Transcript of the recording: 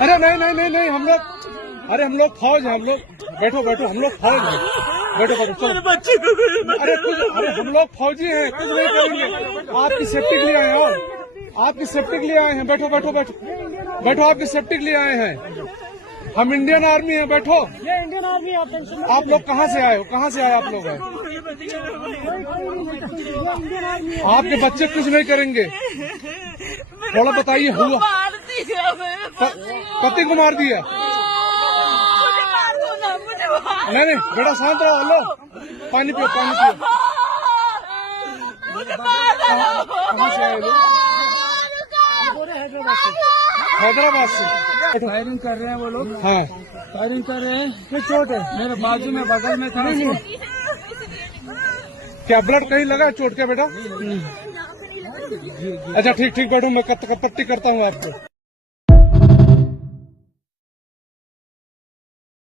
अरे नहीं नहीं नहीं नहीं, हम लोग, अरे हम लोग फौज है, हम लोग, बैठो बैठो, हम लोग फौज है, बैठो बैठो, चलो। बच्चे को अरे कुछ, अरे हम लोग फौजी हैं, कुछ नहीं करेंगे, आपकी सेफ्टी के लिए आए हैं, और आपकी सेफ्टी के लिए आए हैं, बैठो बैठो बैठो बैठो, आपकी सेफ्टी के लिए आए हैं, हम इंडियन आर्मी हैं, बैठो। ये इंडियन आर्मी है, आप टेंशन मत आप लोग कहाँ से आए हो, कहाँ से आए आप लोग हैं? इंडियन आर्मी है। आपके बच्चे कुछ नहीं करेंगे, थोड़ा बताइए। हुआ पति को मार दिया? नहीं नहीं बेटा शांत रहो, हेलो, पानी पियो, पानी पियो। कहाँ से आए लोग? हैदराबाद से। फायरिंग कर रहे हैं वो लोग, हाँ, फायरिंग कर रहे हैं। फिर चोट है मेरे बाजू में, बगल में था। क्या ब्लड कहीं लगा चोट क्या बेटा? अच्छा ठीक ठीक, बैठो, मैं पट्टी करता हूँ आपको।